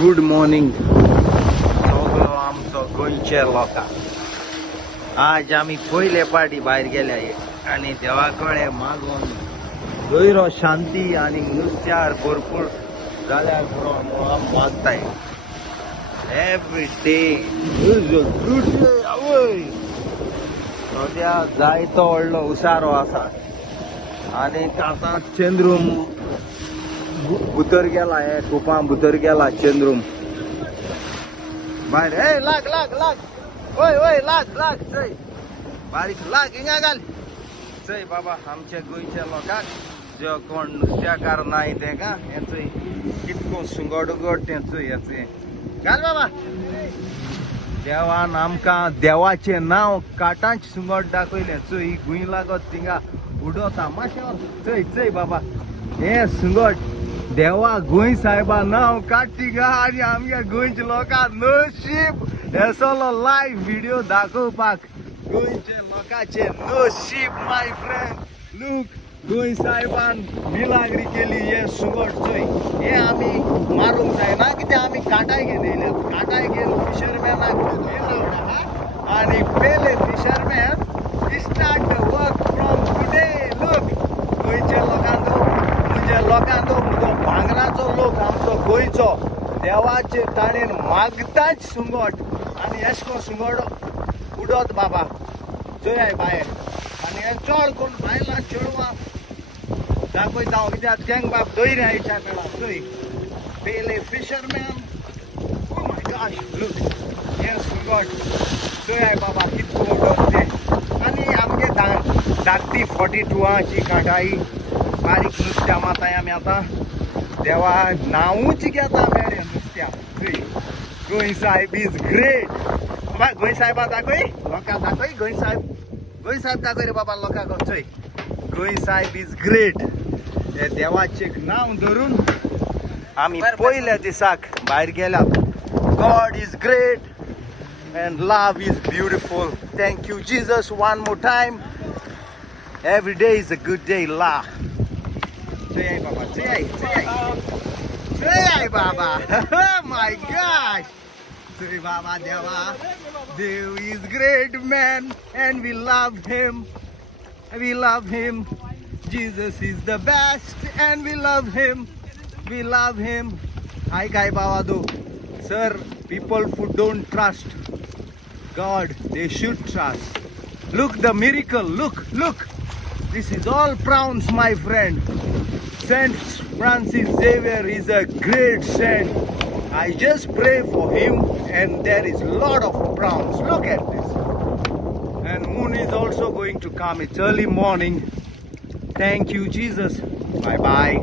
Good morning सगळो आमचो गोंयचे लोकां. आज आमी पयले पाटी भायर गेले आनी देवा कडेन मागून गैरो शांती आनी नुस्त्यार भरपूर जाल्यार बरो आम मागताय. Every day is a good day. आवय सद्या जायतो व्हडलो उसारो आसा आनी आतां चंद्रूम भितर गेला. हे टोपा भितर गेला चंद्रूम भायर. ए लाग लाग लाग ओय ओय लाग लाग चय बारीक लाग हिंगा घाल चय बाबा. आमच्या गोंयच्या लोकांक जो कोण नुस्त्याकार नाय तेका हे चय कितको सुंगट उगट ते चय हे चय घाल बाबा. देवान आमकां देवाचे नांव काटांच सुंगट दाखयले चय. गुंय लागत थिंगा उडोता माशें चय चय बाबा. हे सुंगट देवा गोंय साहेबा नांव काडटी गा आनी आमच्या गोंयच्या लोकांक नशीब हेसलो लायव्ह व्हिडिओ दाखोवपाक. गोंयचे लोकांचे नशीब माय फ्रेंड. लूक गोंय साहेबान मिलाग्री केली. हे सुंगट चय हे आमी मारूंक जायना कित्याक आमी काटाय घेवन येयल्यात. काटाय घेवन फिशरमॅनाक दिलो आनी पयले fisherman start the work from today. Look गोंयच्या लोकांचो म्हणजे लोकांचो भांगराचो लोक आमचो गोंयचो देवाचे ताणेन मागताच सुंगट आनी एशको सुंगट उडत बाबा चोय भायर. आनी हे चड करून बायलां चेडवां दाखयता हांव कित्याक तेंक बाब धैर्य आयच्या काळार चोय पयले fisherman. Oh my God look हे सुंगट चोय बाबा कितको उडत ते. आनी आमगे धाकटी 42ची काटाई बारीक नुस्त्या माताय आमी आतां. देवा नांवूच घेता मेळे नुस्त्या चोय. गोंय साहेब इज ग्रेट. बाबा गोंय साहेबा दाखय लोकांक दाखय. गोंय साहेब दाखय रे बाबा लोकांक चोय. गोंय साहेब इज ग्रेट. हे देवाचे नांव धरून आमी पयल्या दिसाक भायर गेल्यात. God is great and love is beautiful. Thank you Jesus one more time. Every day is a good day. ला चय बाबा चय बाबा. माय गॉड चय बाबा. देव is great man and we love him. Jesus is the best and we love him. Hi Kai Bavadu. Sir, people who don't trust God, they should trust. Look the miracle, look. This is all prawns, my friend. Saint Francis Xavier is a great saint. I just pray for him and there is a lot of prawns. Look at this. And moon is also going to come. It's early morning. Thank you, Jesus. Bye-bye.